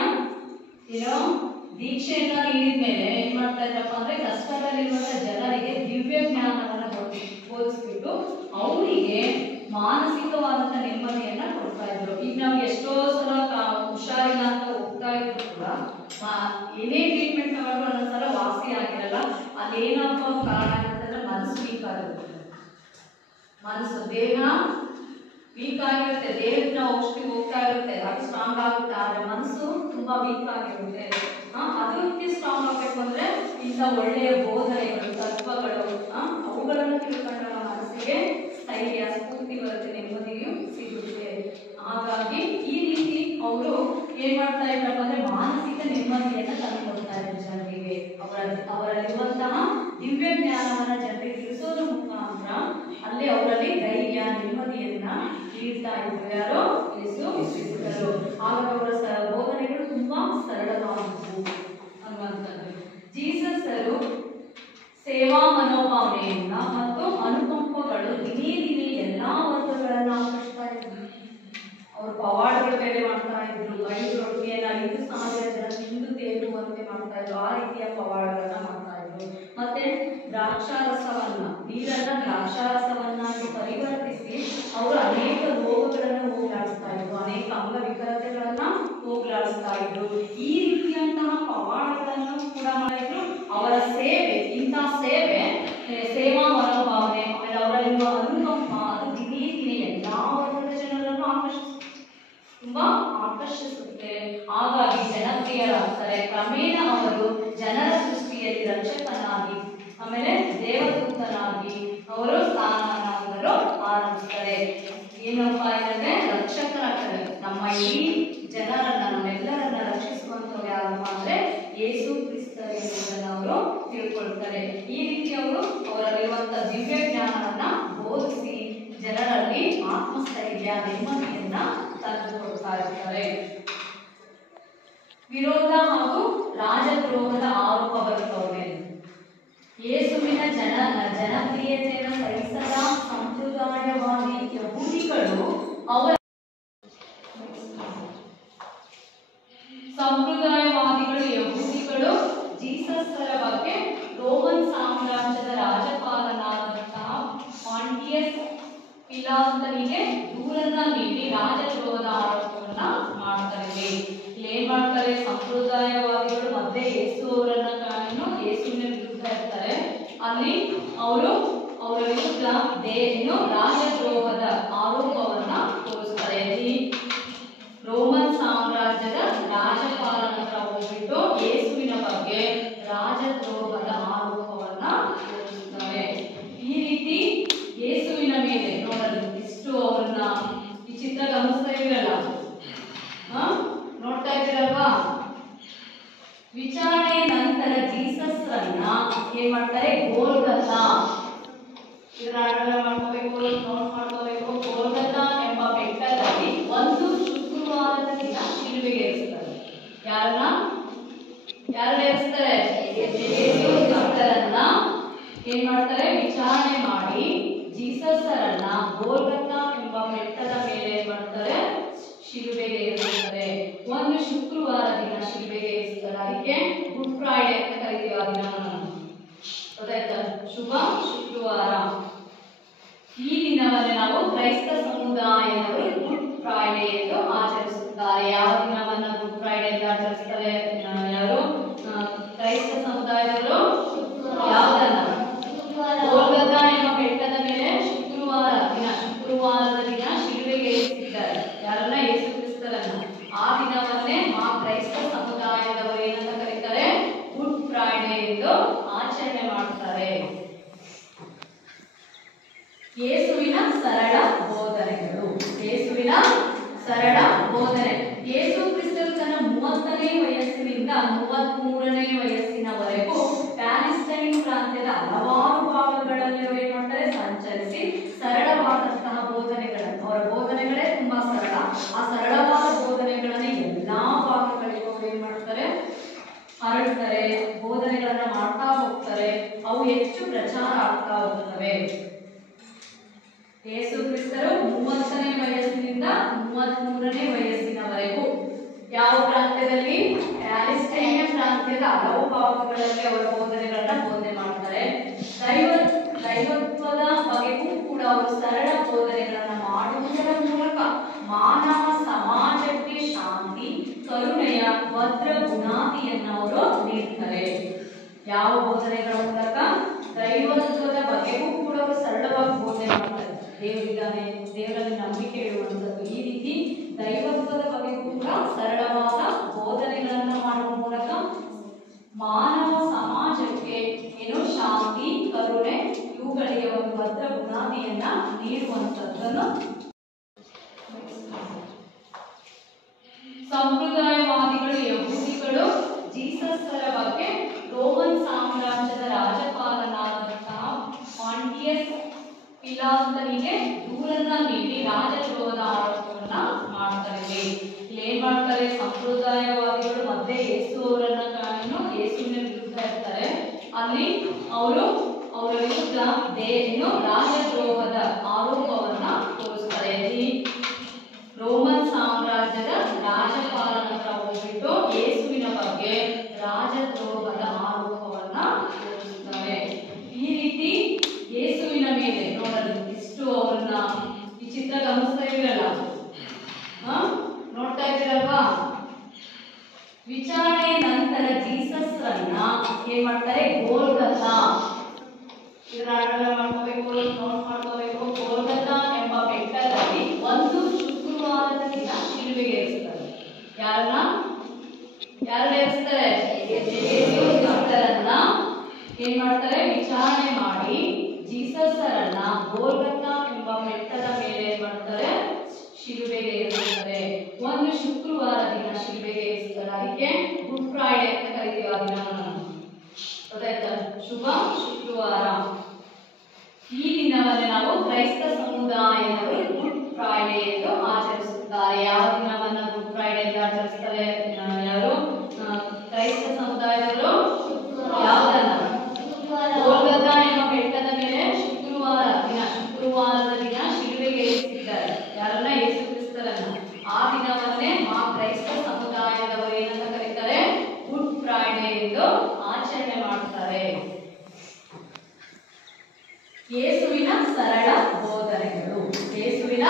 ದೀಕ್ಷೆಯನ್ನ ನೀಡಿದ್ಮೇಲೆ ಏನ್ ಮಾಡ್ತಾ ಇದ್ರಪ್ಪ ಅಂದ್ರೆ ಕಷ್ಟದಲ್ಲಿರುವಂತ ಜನರಿಗೆ ದಿವ್ಯ ಜ್ಞಾನವನ್ನ ಬೋಧಿಸ್ಬಿಟ್ಟು ಅವರಿಗೆ ಮಾನಸಿಕವಾದಂತ ನೆಮ್ಮದಿಯನ್ನ ಕೊಡ್ತಾ ಇದ್ರು. ಈಗ ನಾವು ಎಷ್ಟೋ ಸಲ ಹುಷಾರಿಲ್ಲ ಅಂತ ಹೋಗ್ತಾ ಇದ್ರು ಕೂಡ ಏನೇ ಟ್ರೀಟ್ಮೆಂಟ್ ತಗೊಂಡು ಒಂದೊಂದ್ಸಲ ವಾಸಿ ಆಗಿರಲ್ಲ. ಅಲ್ಲೇನಪ್ಪ ಕಾರಣ ಅಂತಂದ್ರೆ ಮನಸ್ಸು ವೀಕ್ ಆಗಿರುತ್ತೆ. ದೇಹ ವೀಕ್ ಆಗಿರುತ್ತೆ. ದೇಹದ ಔಷಧಿ ಹೋಗ್ತಾ ಇರುತ್ತೆ, ಅದು ಸ್ಟ್ರಾಂಗ್ ಆಗುತ್ತೆ. ಆದ್ರೆ ಮನಸ್ಸು ತುಂಬಾ ವೀಕ್ ಆಗಿರುತ್ತೆ. ಅದಕ್ಕೆ ಸ್ಟ್ರಾಂಗ್ ಆಗಬೇಕು ಅಂದ್ರೆ ಇಂಥ ಒಳ್ಳೆಯ ಬೋಧನೆಗಳು, ತತ್ವಗಳು ಅವುಗಳನ್ನು ತಿಳ್ಕೊಂಡ ಮನಸ್ಸಿಗೆ ಸ್ಥೈರ್ಯ, ಸ್ಫೂರ್ತಿ ಬರುತ್ತೆ, ನೆಮ್ಮದಿಯು ಸಿಗುತ್ತೆ. ಹಾಗಾಗಿ ಈ ರೀತಿ ಅವರು ಏನ್ ಮಾಡ್ತಾ ಇದ್ರಪ್ಪ ಅಂದ್ರೆ ಮಾನಸಿಕ ನೆಮ್ಮದಿಯನ್ನ ತಂದುಕೊಡ್ತಾ ಇದ್ರು ಜನರಿಗೆ. ಅವರಲ್ಲಿರುವಂತಹ ದಿವ್ಯ ಜ್ಞಾನವನ್ನ ಜನರಿಗೆ ತಿಳಿಸೋದ್ರ ಮುಖಾಂತರ ಅಲ್ಲೇ ಅವರಲ್ಲಿ ಧೈರ್ಯ, ನೆಮ್ಮದಿಯನ್ನ ನೀಡ್ತಾ ಇದ್ರು. ಯಾರು? ಯೇಸು ಕ್ರಿಸ್ತರು. ಆಗ ಅವರ ಬೋಧನೆಗಳು ತುಂಬಾ ಸರಳವಾಗಿದ್ದವು ಅನ್ನುವಂಥದ್ದು. ಜೀಸಸ್ ಸೇವಾ ಮನೋಭಾವನೆಯಿಂದ ಮತ್ತು ಅನುಕಂಪಗಳು ದಿನೇ ದಿನೇ ಎಲ್ಲಾ ವರ್ಗಗಳನ್ನ ಆಕರ್ಷಿಸ್ತಾ ಇದ್ರು. ಅವರು ಪವಾಡಗಳು ಬೇರೆ ಮಾಡ್ತಾ ಇದ್ರು. 5 ರೊಟ್ಟಿಯನ್ನ 5,000 ಜನ ತಿಂದು ತೇಲುವಂತೆ ಮಾಡ್ತಾ ಇದ್ರು. ಆ ರೀತಿಯ ಪವಾಡಗಳನ್ನ ಮಾಡ್ತಾ ಇದ್ರು. ಮತ್ತೆ ದ್ರಾಕ್ಷಾರಸವನ್ನ, ನೀರನ್ನ ದ್ರಾಕ್ಷಾರಸವನ್ನಾಗಿ ಪರಿವರ್ತಿಸಿ ಅವರು ಅನೇಕ ರೋಗಗಳನ್ನು ಹೋಗಲಾಡಿಸ್ತಾ ಇದ್ರು. ಅನೇಕ ಅಂಗವಿಕಲತೆಗಳನ್ನ ಹೋಗಲಾಡಿಸ್ತಾ ಇದ್ರು. ಈ ರೀತಿಯಂತಹ ಪವಾಡಗಳನ್ನು ಕೂಡ ಮಾಡಿದ್ರು. ಅವರ ಸೇವೆ, ಇಂತಹ ಸೇವಾ ಮನೋಭಾವನೆ, ಆಮೇಲೆ ಅವರಲ್ಲಿರುವ ಅನುಕಂಪ, ಅದು ದಿನೇ ದಿನೇ ಎಲ್ಲಾ ವರ್ಗದ ಜನರನ್ನು ತುಂಬಾ ಆಕರ್ಷಿಸುತ್ತೆ. ಹಾಗಾಗಿ ಜನಪ್ರಿಯರಾಗ್ತಾರೆ. ಕ್ರಮೇಣ ಅವರು ಜನರ ದೃಷ್ಟಿಯಲ್ಲಿ ರಕ್ಷಕನಾಗಿ, ಆಮೇಲೆ ದೇವದೂತನಾಗಿ ಅವರು ಸ್ಥಾನವನ್ನ ಹೊಂದಲು ಆರಂಭಿಸ್ತಾರೆ. ಏನಪ್ಪ ಏನಂದ್ರೆ ರಕ್ಷಕರಾಗ್ತಾರೆ. ನಮ್ಮ ಇಡೀ ಜನರನ್ನ, ನಮ್ಮೆಲ್ಲರನ್ನ ರಕ್ಷಿಸುವಂತವ್ರು ಯಾರಪ್ಪ ಅಂದ್ರೆ ಯೇಸು ಕ್ರಿಸ್ತರು ಎಂಬುದನ್ನು ಅವರು ತಿಳ್ಕೊಳ್ತಾರೆ. ಈ ರೀತಿ ಅವರಲ್ಲಿರುವಂತಹ ದಿವ್ಯ ಜ್ಞಾನವನ್ನ ಬೋಧಿಸಿ ಜನರಲ್ಲಿ ಆತ್ಮಸ್ಥೈರ್ಯ, ನೆಮ್ಮದಿಯನ್ನ ತಂದುಕೊಡ್ತಾ ಇರ್ತಾರೆ. ವಿರೋಧ ಹಾಗೂ ರಾಜದ್ರೋಹದ ಆರೋಪ ಬರುತ್ತವೆ. ಯೇಸುವಿನ ಜನಪ್ರಿಯತೆಯನ್ನು ಸಹಿಸದ ಸಂಪ್ರದಾಯವಾದಿ ಯಹೂದಿಗಳು ಯಹೂದಿಗಳು ಜೀಸಸ್ರ ಬಗ್ಗೆ ರೋಮನ್ ಸಾಮ್ರಾಜ್ಯದ ರಾಜಪಾಲನಾದಂತಹ ಪಾಂಟಿಯಸ್ ಪಿಲಾತನಿಗೆ ದೂರನ್ನ ನೀಡಿ ರಾಜದ್ರೋಹದ ಆರೋಪವನ್ನ ಮಾಡ್ತಾರೆ. ಏನ್ ಮಾಡ್ತಾರೆ, ಸಂಪ್ರದಾಯವಾದಿಗಳು ಮತ್ತೆ ಯೇಸು ಅವರನ್ನ ಯೇಸುವಿನ ವಿರುದ್ಧ ಇರ್ತಾರೆ. ಅಲ್ಲಿ ಅವರು ಅವರ ವಿರುದ್ಧ ರಾಜದ್ರೋಹದ ಆರೋಪವನ್ನ ತೋರಿಸ್ತಾರೆ. ರೋಮನ್ ಸಾಮ್ರಾಜ್ಯದ ರಾಜಪಾಲನ ಹತ್ರ ಹೋಗ್ಬಿಟ್ಟು ಯೇಸುವಿನ ಬಗ್ಗೆ ರಾಜದ್ರೋಹದ ಆರೋಪವನ್ನ ತೋರಿಸುತ್ತಾರೆ. ಈ ರೀತಿ ಯೇಸುವಿನ ಮೇಲೆ ನೋಡಲು ಇಷ್ಟು ಅವ್ರನ್ನ ಈ ಚಿತ್ರ ಗಮನಿಸ್ತಾ ಇರಲ್ಲ, ನೋಡ್ತಾ ಇದ್ದೀರಲ್ವಾ? ವಿಚಾರಣೆ ನಂತರ ಜೀಸಸ್ ರನ್ನ ಏನ್ ಮಾಡ್ತಾರೆ, ಗೋಲ್ಗಥಾ ಮಾಡ್ಕೋಬೇಕು, ನೋಟ್ ಮಾಡ್ಕೋಬೇಕು. ಗೋಲ್ಗಥಾ ಎಂಬ ಬೆಟ್ಟದಲ್ಲಿ ಒಂದು ಶುಕ್ರವಾರದ ದಿನ ಶಿಲುಬೆಗೆ ಏರಿಸ್ತಾರೆ. ಯಾರು ಏರಿಸ್ತಾರೆ? ಯೇಸು ಕ್ರಿಸ್ತರನ್ನ ಏನ್ ಮಾಡ್ತಾರೆ, ವಿಚಾರಣೆ ಮಾಡಿ ಜೀಸಸ್ ರನ್ನ ಗೋಲ್ಗಥಾ ಎಂಬ ಬೆಟ್ಟದ ಮೇಲೆ ಏನ್ ಮಾಡ್ತಾರೆ, ಶಿಲುಬೆಗೆ ಏರಿಸ್ತಾರೆ. ಒಂದು ಶುಕ್ರವಾರ ದಿನ ಶಿಲುಬೆಗೆ ಏರಿಸ್ತಾರೆ. ಅದಕ್ಕೆ ಗುಡ್ ಫ್ರೈಡೆ ಅಂತ ಕರಿತೀವಿ ಆ ದಿನವನ್ನು. ಗೊತ್ತಾಯ್ತಾ? ಶುಭ ಶುಕ್ರವಾರ. ಈ ದಿನವನ್ನು ನಾವು ಕ್ರೈಸ್ತ ಸಮುದಾಯದವರು ಗುಡ್ ಫ್ರೈಡೆ ಎಂದು ಆಚರಿಸುತ್ತಾರೆ. ಯಾವ ದಿನವನ್ನ ಗುಡ್ ಫ್ರೈಡೆ ಎಂದು ಆಚರಿಸ್ತಾರೆ? ಯಾರು ಕ್ರೈಸ್ತ ಸಮುದಾಯದವರು ಯಾವುದನ್ನ? ಗೋಲ್ಗಥಾ ಎಂಬ ಬೆಟ್ಟದ ಮೇಲೆ ಶುಕ್ರವಾರದ ದಿನ ಶಿಲುಬೆಗೆ ಏರಿಸಿದ್ದಾರೆ. ಯಾರನ್ನ? ಯೇಸು ಕ್ರಿಸ್ತರನ್ನ. ಆ ದಿನವನ್ನೇ ಆ ಕ್ರೈಸ್ತ ಸಮುದಾಯದವರು ಏನಂತ ಕರೀತಾರೆ? ಗುಡ್ ಫ್ರೈಡೆ ಎಂದು ಆಚರಣೆ ಮಾಡ್ತಾರೆ. ಯೇಸುವಿನ ಸರಳ ಬೋಧನೆಗಳು. ಯೇಸುವಿನ ಸರಳ ಬೋಧನೆ. ಯೇಸು ಕ್ರಿಸ್ತರು ತನ್ನ 30ನೇ ವಯಸ್ಸಿನಿಂದ 33ನೇ ವಯಸ್ಸಿನವರೆಗೂ ಪ್ಯಾಲೆಸ್ಟೈನ್ ಪ್ರಾಂತ್ಯದ ಹಲವಾರು ಭಾಗಗಳಲ್ಲಿ ಅವರು ಏನ್ ಮಾಡ್ತಾರೆ, ಸಂಚರಿಸಿ ಸರಳವಾದಂತಹ ಬೋಧನೆಗಳನ್ನು, ಅವರ ಬೋಧನೆಗಳೇ ತುಂಬಾ ಸರಳ, ಆ ಸರಳವಾದ ಬೋಧನೆಗಳನ್ನ ಎಲ್ಲಾ ಭಾಗಗಳಿಗೂ ಅವರು ಏನ್ ಮಾಡ್ತಾರೆ, ಹರಡ್ತಾರೆ, ಬೋಧನೆಗಳನ್ನ ಮಾಡ್ತಾ ಹೋಗ್ತಾರೆ. ಅವು ಹೆಚ್ಚು ಪ್ರಚಾರ ಆಗ್ತಾ ಹೋಗ್ತವೆ. ಯೇಸು ಕ್ರಿಸ್ತರು 30ನೇ ವಯಸ್ಸಿನಿಂದ 33ನೇ ವಯಸ್ಸಿನವರೆಗೂ ಯಾವ ಪ್ರಾಂತ್ಯದಲ್ಲಿ? ಪ್ಯಾಲೆಸ್ಟೈನ್ ಪ್ರಾಂತ್ಯದ ಹಲವು ಭಾಗಗಳಲ್ಲಿ ಅವರ ಬೋಧನೆಗಳನ್ನ ಬೋಧನೆ ಮಾಡ್ತಾರೆ. ದೈವತ್ವದ ಬಗೆಗೂ ಕೂಡ ಅವರು ಸರಳ ಬೋಧನೆಗಳನ್ನ ಮಾಡುವುದರ ಮೂಲಕ ಮಾನವ ಸಮಾಜಕ್ಕೆ ಶಾಂತಿ, ಕರುಣೆಯ ಭದ್ರ ಬುನಾದಿಯನ್ನು ಅವರು ನೀಡ್ತಾರೆ. ಯಾವ ಬೋಧನೆಗಳ ಮೂಲಕ? ದೈವತ್ವದ ಬಗೆಗೂ ಕೂಡ ಅವರು ಸರಳವಾಗಿ ಬೋಧನೆ ಮಾಡ್ತಾರೆ. ದೇವರಿದ್ದಾನೆ, ದೇವರಲ್ಲಿ ನಂಬಿಕೆ ಇಡುವಂಥದ್ದು. ಈ ರೀತಿ ದೈವತ್ವದ ಬಗೆಗೂ ಕೂಡ ಸರಳವಾದ ಬೋಧನೆಗಳನ್ನ ಮಾಡುವ ಮೂಲಕ ಮಾನವ ಸಮಾಜಕ್ಕೆ ಏನು ಶಾಂತಿ, ಕರುಣೆ ಇವುಗಳಿಗೆ ಒಂದು ಭದ್ರ ಬುನಾದಿಯನ್ನ ನೀಡುವಂಥದ್ದನ್ನು. ಸಂಪ್ರದಾಯವಾದಿಗಳು, ಯಹೂದಿಗಳು ಜೀಸಸ್ರ ಬಗ್ಗೆ ರೋಮನ್ ಸಾಮ್ರಾಜ್ಯದ ರಾಜಪಾಲನಾದಂತಹ ಪಾಂಟಿಯಸ್ ಪಿಲಾತನಿಗೆ ದೂರನ್ನ ನೀಡಿ ರಾಜದ್ರೋಹದ ಆರೋಪವನ್ನ ಮಾಡ್ತಾರೆ. ಏನ್ ಮಾಡ್ತಾರೆ, ಸಂಪ್ರದಾಯವಾದಿಗಳು ಮತ್ತೆ ಯೇಸು ಅವರನ್ನ ಯೇಸುವಿನ ವಿರುದ್ಧ ಇರ್ತಾರೆ. ಅಲ್ಲಿ ಅವರು ಅವರ ವಿರುದ್ಧ ರಾಜದ್ರೋಹದ ಆರೋಪವನ್ನ ತೋರಿಸ್ತಾರೆ. ರೋಮನ್ ಸಾಮ್ರಾಜ್ಯದ ರಾಜಪಾಲನ ಹತ್ರ ಹೋಗ್ಬಿಟ್ಟು ಯೇಸುವಿನ ಬಗ್ಗೆ ರಾಜದ್ರೋಹದ ಆರೋಪವನ್ನ ತೋರಿಸುತ್ತಾರೆ. ಈ ರೀತಿ ಯೇಸುವಿನ ಮೇಲೆ ನೋಡಲು ಇಷ್ಟು ಅವ್ರನ್ನ ಈ ಚಿತ್ರ ಗಮನಿಸ್ತಾ ಇರಲ್ಲ, ನೋಡ್ತಾ ಇದ್ದೀರಲ್ವಾ? ವಿಚಾರಣೆ ನಂತರ ಜೀಸಸ್ ರನ್ನ ಏನ್ ಮಾಡ್ತಾರೆ, ಗೋಲ್ಗಥಾ ಮಾಡ್ಕೋಬೇಕು, ನೋಟ್ ಮಾಡ್ಕೋಬೇಕು. ಗೋಲ್ಗಥಾ ಎಂಬ ಬೆಟ್ಟದಲ್ಲಿ ಒಂದು ಶುಕ್ರವಾರದ ದಿನ ಶಿಲುಬೆಗೆ ಏರಿಸ್ತಾರೆ. ಯಾರು ಏರಿಸ್ತಾರೆ? ಯೇಸು ಕ್ರಿಸ್ತರನ್ನ ಏನ್ ಮಾಡ್ತಾರೆ, ವಿಚಾರಣೆ ಮಾಡಿ ಜೀಸಸ್ ರನ್ನ ಗೋಲ್ಗಥಾ ಎಂಬ ಬೆಟ್ಟದ ಮೇಲೆ ಏನ್ ಮಾಡ್ತಾರೆ, ಶಿಲುಬೆಗೆ ಏರಿಸ್ತಾರೆ. ಒಂದು ಶುಕ್ರವಾರ ದಿನ ಶಿಲುಬೆಗೆ ಏರಿಸ್ತಾರೆ. ಅದಕ್ಕೆ ಗುಡ್ ಫ್ರೈಡೆ ಅಂತ ಕರಿತೀವಿ ಆ ದಿನವನ್ನು. ಗೊತ್ತಾಯ್ತಾ? ಶುಭ ಶುಕ್ರವಾರ. ಈ ದಿನವನ್ನು ನಾವು ಕ್ರೈಸ್ತ ಸಮುದಾಯದವರು ಗುಡ್ ಫ್ರೈಡೆ ಎಂದು ಆಚರಿಸುತ್ತಾರೆ. ಯಾವ ದಿನವನ್ನ ಗುಡ್ ಫ್ರೈಡೆ ಎಂದು ಆಚರಿಸ್ತಾರೆ? ಯಾರು? ಕ್ರೈಸ್ತ ಸಮುದಾಯದವರು ಯಾವುದನ್ನ? ಗೋಲ್ಗಥಾ ಎಂಬ ಬೆಟ್ಟದ ಮೇಲೆ ಶುಕ್ರವಾರದ ದಿನ ಶಿಲುಬೆಗೆ ಏರಿಸಿದ್ದಾರೆ. ಯಾರನ್ನ? ಯೇಸು ಕ್ರಿಸ್ತರನ್ನ. ಆ ದಿನವನ್ನೇ ಆ ಕ್ರೈಸ್ತ ಸಮುದಾಯದವರು ಏನಂತ ಕರೀತಾರೆ, ಗುಡ್ ಫ್ರೈಡೆ ಎಂದು ಆಚರಿಸುತ್ತಾರೆ. ಮಾಡ್ತಾರೆ. ಯೇಸುವಿನ ಸರಳ ಬೋಧನೆಗಳು. ಯೇಸುವಿನ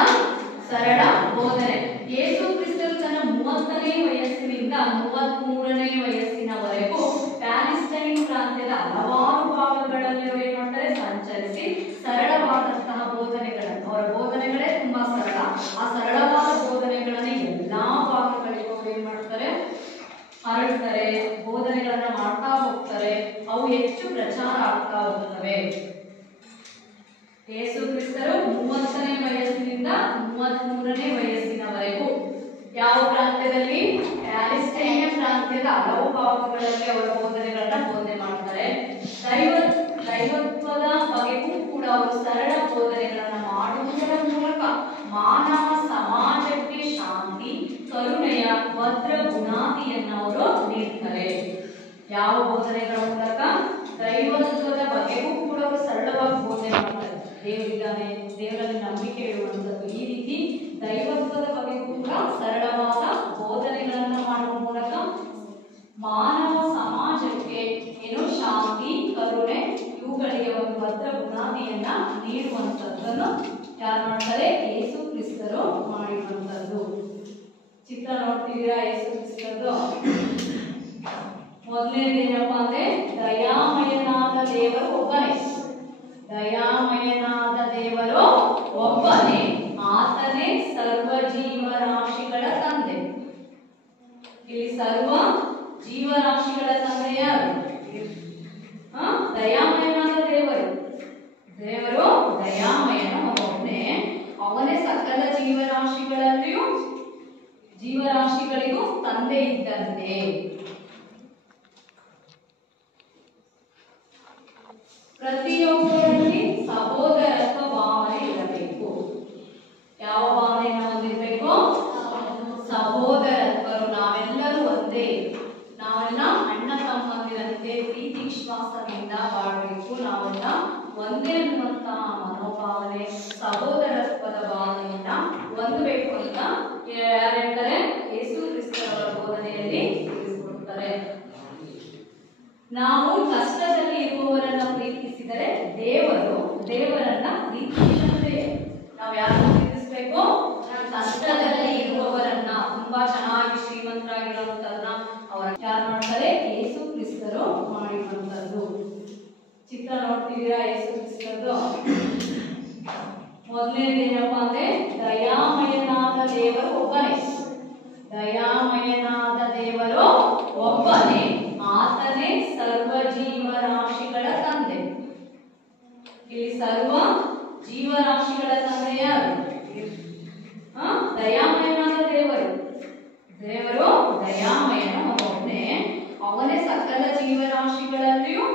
ಸರಳ ಬೋಧನೆ. ಯೇಸು ಕ್ರಿಸ್ತರು ತನ್ನ 30ನೇ ವಯಸ್ಸಿನಿಂದ 33ನೇ ವಯಸ್ಸಿನವರೆಗೂ ಪ್ಯಾಲೆಸ್ಟೈನ್ ಪ್ರಾಂತ್ಯದ ಹಲವಾರು ಭಾಗಗಳಲ್ಲಿ ಅವರು ಏನ್ ಮಾಡ್ತಾರೆ, ಸಂಚರಿಸಿ ಸರಳವಾದಂತಹ ಬೋಧನೆಗಳನ್ನು, ಅವರ ಬೋಧನೆಗಳೇ ತುಂಬಾ ಸರಳ, ಆ ಸರಳವಾದ ಬೋಧನೆಗಳನ್ನ ಎಲ್ಲಾ ಭಾಗಗಳಿಗೂ ಅವರು ಏನ್ ಮಾಡ್ತಾರೆ, ಹರಡ್ತಾರೆ, ಬೋಧನೆಗಳನ್ನ ಮಾಡ್ತಾ ಹೋಗ್ತಾರೆ. ಅವು ಹೆಚ್ಚು ಪ್ರಚಾರ ಆಗ್ತಾ ಹೋಗ್ತವೆ. ಯೇಸು ಕ್ರಿಸ್ತರು 30ನೇ ವಯಸ್ಸಿನಿಂದ 33ನೇ ವಯಸ್ಸಿನವರೆಗೂ ಯಾವ ಪ್ರಾಂತ್ಯದಲ್ಲಿ, ಪ್ಯಾಲೆಸ್ಟೈನ್ ಪ್ರಾಂತ್ಯದ ಹಲವು ಭಾಗಗಳಲ್ಲಿ ಅವರ ಬೋಧನೆಗಳನ್ನ ಬೋಧನೆ ಮಾಡ್ತಾರೆ. ದೈವತ್ವದ ಬಗೆಗೂ ಕೂಡ ಅವರು ಸರಳ ಬೋಧನೆಗಳನ್ನ ಮಾಡುವುದರ ಮೂಲಕ ಮಾನವ ಸಮಾಜಕ್ಕೆ ಶಾಂತಿ, ಕರುಣೆಯ ಭದ್ರ ಬುನಾದಿಯನ್ನು ಅವರು ನೀಡ್ತಾರೆ. ಯಾವ ಬೋಧನೆಗಳ ಮೂಲಕ? ದೈವತ್ವದ ಬಗೆಗೂ ಕೂಡ ಅವರು ಸರಳವಾಗಿ ಬೋಧನೆ ಮಾಡ್ತಾರೆ. ದೇವರಿದ್ದಾನೆ, ದೇವರಲ್ಲಿ ನಂಬಿಕೆ ಇಡುವಂಥದ್ದು, ಈ ರೀತಿ ದೈವತ್ವದ ಬಗೆಗೂ ಕೂಡ ಸರಳವಾದ ಬೋಧನೆಗಳನ್ನ ಮಾಡುವ ಮೂಲಕ ಮಾನವ ಸಮಾಜಕ್ಕೆ ಏನು ಶಾಂತಿ, ಕರುಣೆ ಇವುಗಳಿಗೆ ಒಂದು ಭದ್ರ ಬುನಾದಿಯನ್ನ ನೀಡುವಂಥದ್ದನ್ನು ಯಾರು ಮಾಡ್ತಾರೆ? ಯೇಸು ಕ್ರಿಸ್ತರು ಮಾಡಿರುವಂಥದ್ದು. ಚಿತ್ರ ನೋಡ್ತಿದ್ದೀರಾ ಯೇಸು ಕ್ರಿಸ್ತದ್ದು? ಮೊದಲನೇದೇನಪ್ಪ ಅಂದ್ರೆ ದಯಾಮಯನಾದ ದೇವರು ಒಬ್ಬನೇ. ದಯಾಮಯನಾದ ದೇವರು ಒಬ್ಬನೇ, ಆತನೇ ಸರ್ವ ಜೀವರಾಶಿಗಳ ತಂದೆ. ಇಲ್ಲಿ ಸರ್ವ ಜೀವರಾಶಿಗಳ ತಂದೆ ಯಾರು? ದಯಾಮಯನಾದ ದೇವರು. ದೇವರು ದಯಾಮಯನ ಒಬ್ಬನೇ, ಅವನೇ ಸಕಲ ಜೀವರಾಶಿಗಳಲ್ಲಿಯೂ ಜೀವರಾಶಿಗಳಿಗೂ ತಂದೆ ಇದ್ದಂತೆ. ಪ್ರತಿಯೊಬ್ಬರಲ್ಲಿ ಸಹೋದರತ್ವ ಭಾವನೆ ಇರಬೇಕು. ಯಾವ ಭಾವನೆಯನ್ನು ಹೊಂದಿರಬೇಕು? ಸಹೋದರತ್ವರು. ನಾವೆಲ್ಲರೂ ಒಂದೇ, ನಾವೆಲ್ಲ ಅಣ್ಣ ತಮ್ಮಂದಿರಂತೆ ಪ್ರೀತಿ ವಿಶ್ವಾಸದಿಂದ ಬಾಳಬೇಕು, ನಾವೆಲ್ಲ ಒಂದೇ ಅನ್ನುವಂತಹ ಮನೋಭಾವನೆ, ಸಹೋದರತ್ವದ ಭಾವನೆಯನ್ನ ಹೊಂದಬೇಕು ಅಂತ ಯಾರು ಹೇಳ್ತಾರೆ? ಯೇಸು ಕ್ರಿಸ್ತರವರ ಬೋಧನೆಯಲ್ಲಿ ತಿಳಿಸಿಕೊಡ್ತಾರೆ. ನಾವು ಕಷ್ಟದಲ್ಲಿ ಇರುವವರನ್ನ ಪ್ರೀತಿಸಿದರೆ ದೇವರನ್ನ ಪ್ರೀತಿಸಿದಂತೆ. ನಾವು ಯಾರನ್ನ ಪ್ರೀತಿಸಬೇಕು? ಕಷ್ಟದಲ್ಲಿ ಇರುವವರನ್ನ, ತುಂಬಾ ಚೆನ್ನಾಗಿ ಶ್ರೀಮಂತರಾಗಿರುವಂತದನ್ನ ಅವರ ಯಾರು ಮಾಡ್ತಾರೆ? ಯೇಸು ಕ್ರಿಸ್ತರು ಮಾಡಿರುವಂತದ್ದು. ಚಿತ್ರ ನೋಡ್ತಿದ್ದೀರಾ ಯೇಸು ಕ್ರಿಸ್ತದ್ದು? ಮೊದಲನೇದೇನಪ್ಪ ಅಂದ್ರೆ ದಯಾಮಯನಾದ ದೇವರು ಒಬ್ಬನೇ. ದಯಾಮಯನಾದ ದೇವರು ಒಬ್ಬನೇ, ಆತನೇ ಸರ್ವ ಜೀವರಾಶಿಗಳ ತಂದೆ. ಇಲ್ಲಿ ಸರ್ವ ಜೀವರಾಶಿಗಳ ತಂದೆ ಯಾರು? ದಯಾಮಯನಾದ ದೇವರು. ದೇವರು ದಯಾಮಯನ ಒಬ್ಬನೇ, ಅವನೇ ಸಕಲ ಜೀವರಾಶಿಗಳಲ್ಲಿಯೂ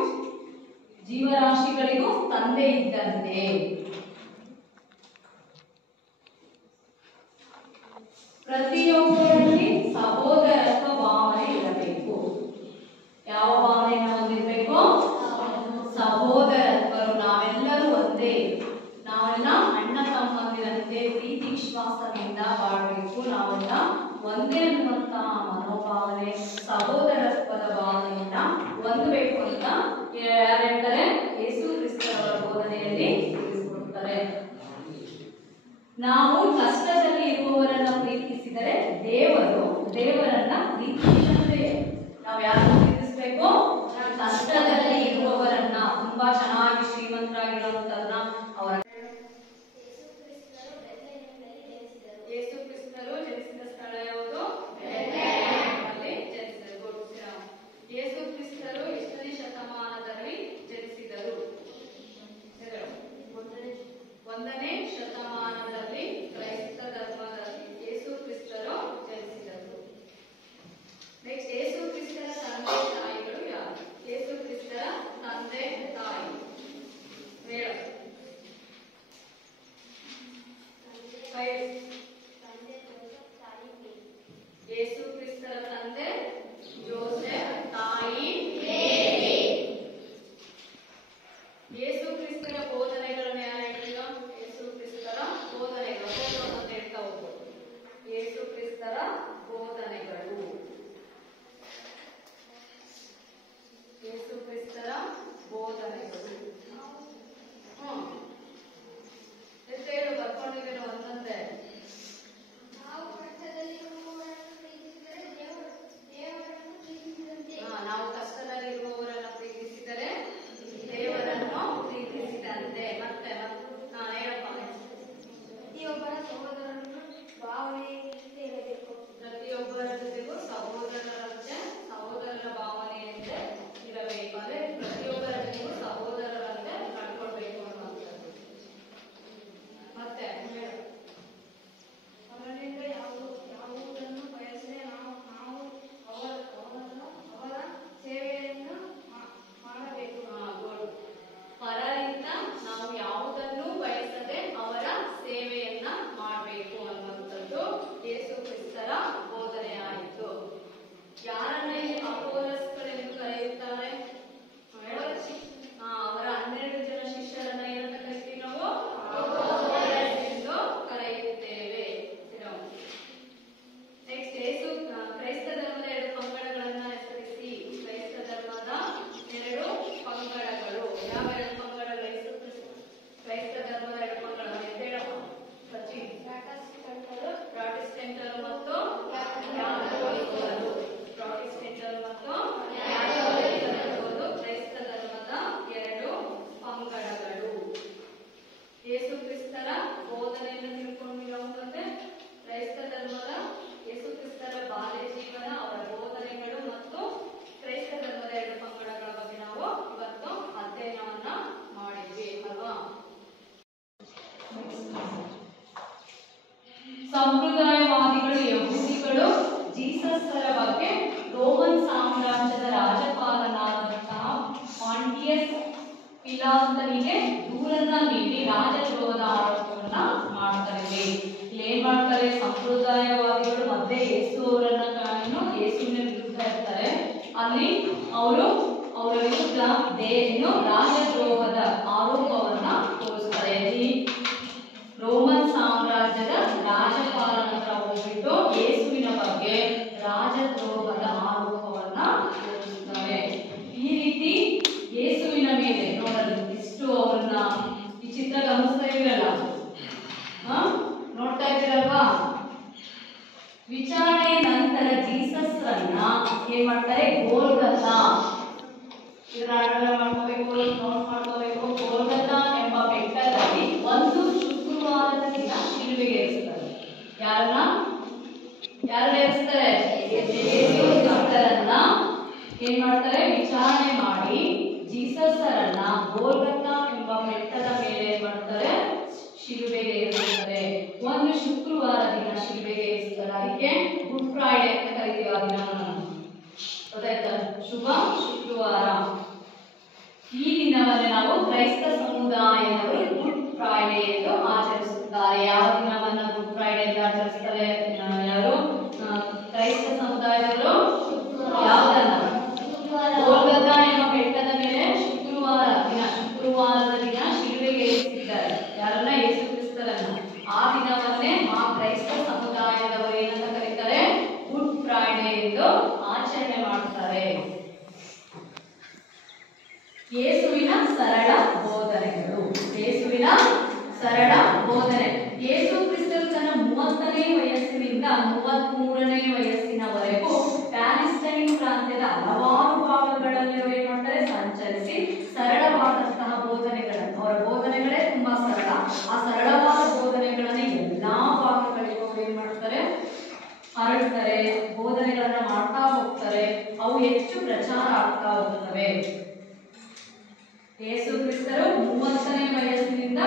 ಜೀವರಾಶಿಗಳಿಗೂ ತಂದೆ ಇದ್ದಂತೆ. ಪ್ರತಿಯೊಬ್ಬರಲ್ಲಿ ಸಹೋದರತ್ವ ಭಾವನೆ ಇರಬೇಕು. ಯಾವ ಭಾವನೆಯನ್ನು ಹೊಂದಿರಬೇಕು? ಸಹೋದರತ್ವರು. ನಾವೆಲ್ಲರೂ ಒಂದೇ, ನಾವೆಲ್ಲ ಅಣ್ಣ ತಮ್ಮಂದಿರಂತೆ ಪ್ರೀತಿ ವಿಶ್ವಾಸದಿಂದ ಬಾಳಬೇಕು, ನಾವೆಲ್ಲ ಒಂದೇ ಅನ್ನುವಂತಹ ಮನೋಭಾವನೆ, ಸಹೋದರತ್ವದ ಭಾವನೆಯನ್ನ ಹೊಂದಬೇಕು ಅಂತ ಯಾರು ಹೇಳ್ತಾರೆ? ಯೇಸು ಕ್ರಿಸ್ತರವರ ಬೋಧನೆಯಲ್ಲಿ ತಿಳಿಸಿಕೊಡ್ತಾರೆ. ನಾವು ಕಷ್ಟದಲ್ಲಿ ಇರುವವರನ್ನ ಪ್ರೀತಿಸಿದರೆ ದೇವರನ್ನ ಪ್ರೀತಿಸಿದಂತೆ. ನಾವು ಯಾರನ್ನ ಪ್ರೀತಿಸಬೇಕು? ಕಷ್ಟದಲ್ಲಿ ಇರುವವರನ್ನ, ತುಂಬಾ ಚೆನ್ನಾಗಿ ಶ್ರೀಮಂತರಾಗಿರುವಂತದನ್ನ ಅವರ ಯೇಸು ಕ್ರಿಸ್ತರು ಜನಿಸಿದ ಸ್ಥಳ ಯಾವುದು? ಜನಿಸಿದರು. ಯೇಸು ಕ್ರಿಸ್ತರು ಎಷ್ಟನೇ ಶತಮಾನದಲ್ಲಿ ಜನಿಸಿದರು? 1ನೇ ಶತಮಾನದಲ್ಲಿ ಕ್ರೈಸ್ತ ಧರ್ಮದಲ್ಲಿ ಯೇಸು ಕ್ರಿಸ್ತರು ಜನಿಸಿದರು. ನೆಕ್ಸ್ಟ್, ಯೇಸು ಕ್ರಿಸ್ತರ ತಂದೆ ತಾಯಿಗಳು ಯಾರು? ಯೇಸು ಕ್ರಿಸ್ತರ ತಂದೆ ತಾಯಿ ಹೇಳ. ಯೇಸು ಕ್ರಿಸ್ತರ ತಂದೆ ಜೋಸೆಫ್, ತಾಯಿ ಮೇರಿ. ಯೇಸು ಕ್ರಿಸ್ತರ ಬೋಧನೆಗಳನ್ನು ಯಾರು ಹೇಳಿಲ್ಲ? ಯೇಸು ಕ್ರಿಸ್ತರ ಬೋಧನೆಗಳು ಅಂತ ಹೇಳ್ತಾ ಹೋಗ್ಬೋದು. ಯೇಸು ಕ್ರಿಸ್ತರ ಬೋಧನೆಗಳು, ಯೇಸು ಕ್ರಿಸ್ತರ ಅಲ್ಲಿ ಅವರು ಅವರ ವಿರುದ್ಧ ರಾಜದ್ರೋಹದ ಆರೋಪವನ್ನ ತೋರಿಸ್ತಾರೆ. ರೋಮನ್ ಸಾಮ್ರಾಜ್ಯದ ರಾಜಪಾಲನ ಹತ್ರ ಹೋಗ್ಬಿಟ್ಟು ಯೇಸುವಿನ ಬಗ್ಗೆ ರಾಜದ್ರೋಹದ ಆರೋಪವನ್ನ ತೋರಿಸ್ತಾರೆ. ಈ ರೀತಿ ಯೇಸುವಿನ ಮೇಲೆ ನೋಡಲು ಇಷ್ಟು ಅವ್ರನ್ನ ಈ ಚಿತ್ರ ಗಮನಿಸ್ತಾ ಇರಲ್ಲ, ನೋಡ್ತಾ ಇದ್ದೀರಲ್ವಾ? ವಿಚಾರಣೆ ನಂತರ ಜೀಸಸ್ ರನ್ನ ಏನ್ ಮಾಡ್ತಾರೆ? ಗೋಲ್ಗಥಾ, ಇದನ್ನ ಮಾಡ್ಕೋಬೇಕು, ನೋಟ್ ಮಾಡ್ಕೋಬೇಕು. ಗೋಲ್ಗಥಾ ಎಂಬ ಬೆಟ್ಟದಲ್ಲಿ ಒಂದು ಶುಕ್ರವಾರದ ದಿನ ಶಿಲುಬೆಗೆ ಏರಿಸ್ತಾರೆ. ಯಾರನ್ನ ಏರಿಸ್ತಾರೆ? ಯೇಸುರನ್ನ ಏನ್ ಮಾಡ್ತಾರೆ? ವಿಚಾರಣೆ ಮಾಡಿ ಜೀಸಸ್ ರನ್ನ ಗೋಲ್ಗಥಾ ಎಂಬ ಬೆಟ್ಟದ ಮೇಲೆ ಏನ್ ಮಾಡ್ತಾರೆ? ಶಿಲುಬೆಗೆ ಏರಿಸ್ತಾರೆ. ಒಂದು ಶುಕ್ರವಾರ ದಿನ ಶಿಲುಬೆಗೆ ಏರಿಸ್ತಾರೆ. ಅದಕ್ಕೆ ಗುಡ್ ಫ್ರೈಡೆ ಅಂತ ಕರಿತೀವಿ ಆ ದಿನವನ್ನು. ಗೊತ್ತಾಯ್ತಾ? ಶುಭ ಶುಕ್ರವಾರ. ಈ ದಿನವನ್ನು ನಾವು ಕ್ರೈಸ್ತ ಸಮುದಾಯದವರು ಗುಡ್ ಫ್ರೈಡೆ ಎಂದು ಆಚರಿಸುತ್ತಾರೆ. ಯಾವ ದಿನವನ್ನ ಗುಡ್ ಫ್ರೈಡೆ ಎಂದು ಆಚರಿಸ್ತಾರೆ? ಯಾರು ಕ್ರೈಸ್ತ ಸಮುದಾಯದವರು ಯಾವುದನ್ನ? ಗೋಲ್ಗಥಾ ಎಂಬ ಬೆಟ್ಟದ ಮೇಲೆ ಶುಕ್ರವಾರದ ದಿನ ಶಿಲುಬೆಗೆ ಏರಿಸಿದ್ದಾರೆ. ಯಾರನ್ನ? ಯೇಸು ಕ್ರಿಸ್ತರನ್ನ. ಆ ದಿನವನ್ನೇ ಆ ಕ್ರೈಸ್ತ ಸಮುದಾಯದವರು ಏನಂತ ಕರೀತಾರೆ? ಗುಡ್ ಫ್ರೈಡೆ ಎಂದು ಆಚರಣೆ ಮಾಡ್ತಾರೆ. ಯೇಸುವಿನ ಸರಳ ಬೋಧನೆಗಳು. ಯೇಸುವಿನ ಸರಳ ಬೋಧನೆ. ಯೇಸು ಕ್ರಿಸ್ತರು ತನ್ನ 30ನೇ ವಯಸ್ಸಿನಿಂದ 33ನೇ ವಯಸ್ಸಿನವರೆಗೂ ಪ್ಯಾಲೆಸ್ಟೈನ್ ಪ್ರಾಂತ್ಯದ ಹಲವಾರು ಭಾಗಗಳಲ್ಲಿ ಅವರು ಏನ್ ಮಾಡ್ತಾರೆ? ಸಂಚರಿಸಿ ಸರಳವಾದಂತಹ ಬೋಧನೆಗಳನ್ನು, ಅವರ ಬೋಧನೆಗಳೇ ತುಂಬಾ ಸರಳ, ಆ ಸರಳವಾದ ಬೋಧನೆಗಳನ್ನ ಎಲ್ಲಾ ಭಾಗಗಳಿಗೂ ಅವರು ಏನ್ ಮಾಡ್ತಾರೆ? ಹರಡ್ತಾರೆ. ಬೋಧನೆಗಳನ್ನ ಮಾಡ್ತಾ ಹೋಗ್ತಾರೆ. ಅವು ಹೆಚ್ಚು ಪ್ರಚಾರ ಆಗ್ತಾ ಹೋಗ್ತವೆ. ಯೇಸು ಕ್ರಿಸ್ತರು 30ನೇ ವಯಸ್ಸಿನಿಂದ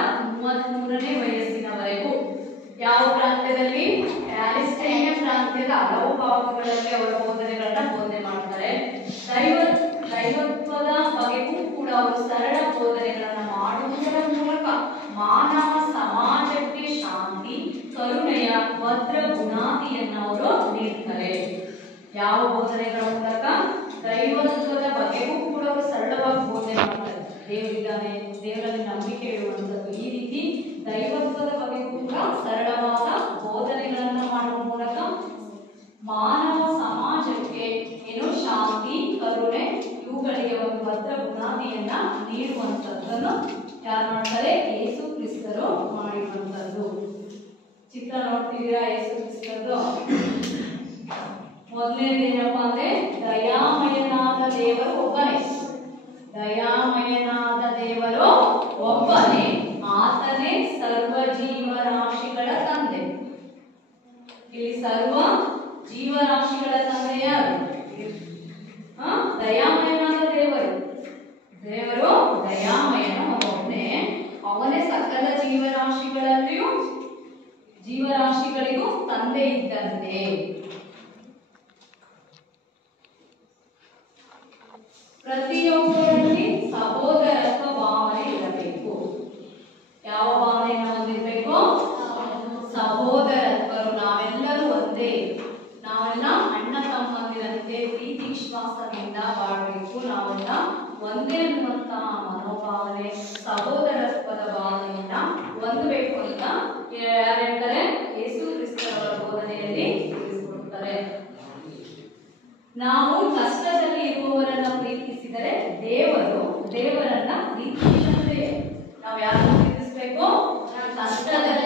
33ನೇ ವಯಸ್ಸಿನವರೆಗೂ ಯಾವ ಪ್ರಾಂತ್ಯದಲ್ಲಿ? ಪ್ಯಾಲೆಸ್ಟೈನ್ ಪ್ರಾಂತ್ಯದ ಹಲವು ಭಾಗಗಳಲ್ಲಿ ಅವರ ಬೋಧನೆಗಳನ್ನ ಬೋಧನೆ ಮಾಡ್ತಾರೆ. ದೈವತ್ವದ ಬಗೆಗೂ ಕೂಡ ಅವರು ಸರಳ ಬೋಧನೆಗಳನ್ನ ಮಾಡುವುದರ ಮೂಲಕ ಮಾನವ ಸಮಾಜಕ್ಕೆ ಶಾಂತಿ, ಕರುಣೆಯ ಭದ್ರ ಬುನಾದಿಯನ್ನು ಅವರು ನೀಡ್ತಾರೆ. ಯಾವ ಬೋಧನೆಗಳ ಮೂಲಕ? ದೈವತ್ವದ ಬಗೆಗೂ ಕೂಡ ಅವರು ಸರಳವಾಗಿ ಬೋಧನೆ ಮಾಡ್ತಾರೆ. ದೇವರಿದ್ದಾನೆ, ದೇವರಲ್ಲಿ ನಂಬಿಕೆ ಇಡುವಂಥದ್ದು. ಈ ರೀತಿ ದೈವತ್ವದ ಬಗೆಗೂ ಕೂಡ ಸರಳವಾದ ಬೋಧನೆಗಳನ್ನ ಮಾಡುವ ಮೂಲಕ ಮಾನವ ಸಮಾಜಕ್ಕೆ ಏನು ಶಾಂತಿ, ಕರುಣೆ ಇವುಗಳಿಗೆ ಒಂದು ಭದ್ರ ಬುನಾದಿಯನ್ನ ನೀಡುವಂಥದ್ದನ್ನು ಯಾರು ಮಾಡ್ತಾರೆ? ಯೇಸು ಕ್ರಿಸ್ತರು ಮಾಡಿರುವಂಥದ್ದು. ಚಿತ್ರ ನೋಡ್ತಿದ್ದೀರಾ ಯೇಸು ಕ್ರಿಸ್ತರು? ಮೊದಲನೇದೇನಪ್ಪ ಅಂದ್ರೆ ದಯಾಮಯನಾದ ದೇವರು ಒಬ್ಬನೇ. ದಯಾಮಯನಾದ ದೇವರು ಒಬ್ಬನೇ, ಆತನೇ ಸರ್ವ ಜೀವರಾಶಿಗಳ ತಂದೆ. ಇಲ್ಲಿ ಸರ್ವ ಜೀವರಾಶಿಗಳ ತಂದೆ ಯಾರು? ದಯಾಮಯನಾದ ದೇವರು. ದೇವರು ದಯಾಮಯನು ಒಬ್ಬನೇ, ಅವನೇ ಸಕಲ ಜೀವರಾಶಿಗಳಿಗೂ ತಂದೆ ಇದ್ದಂತೆ. ಪ್ರತಿಯೊಬ್ಬರಲ್ಲಿ ಸಹೋದರತ್ವ ಭಾವನೆ ಇರಬೇಕು. ಯಾವ ಭಾವನೆಯನ್ನು ಹೊಂದಿರಬೇಕು? ಸಹೋದರತ್ವರು. ನಾವೆಲ್ಲರೂ ಒಂದೇ, ನಾವೆಲ್ಲ ಅಣ್ಣ ತಮ್ಮಂದಿರಂತೆ ಪ್ರೀತಿ ವಿಶ್ವಾಸದಿಂದ ಬಾಳಬೇಕು, ನಾವೆಲ್ಲ ಒಂದೇ ಅನ್ನುವಂತಹ ಮನೋಭಾವನೆ, ಸಹೋದರತ್ವದ ಭಾವನೆಯನ್ನ ಹೊಂದಬೇಕು ಅಂತ ಯಾರು ಹೇಳ್ತಾರೆ? ಯೇಸು ಕ್ರಿಸ್ತರವರ ಬೋಧನೆಯಲ್ಲಿ ತಿಳಿಸಿಕೊಡ್ತಾರೆ. ನಾವು ಕಷ್ಟದಲ್ಲಿ ಇರುವವರನ್ನ ಪ್ರೀತಿಸಿದರೆ ದೇವರನ್ನ ಪ್ರೀತಿಸಿದಂತೆ. ನಾವು ಯಾರನ್ನ ಪ್ರೀತಿಸಬೇಕು? ಕಷ್ಟದಲ್ಲಿ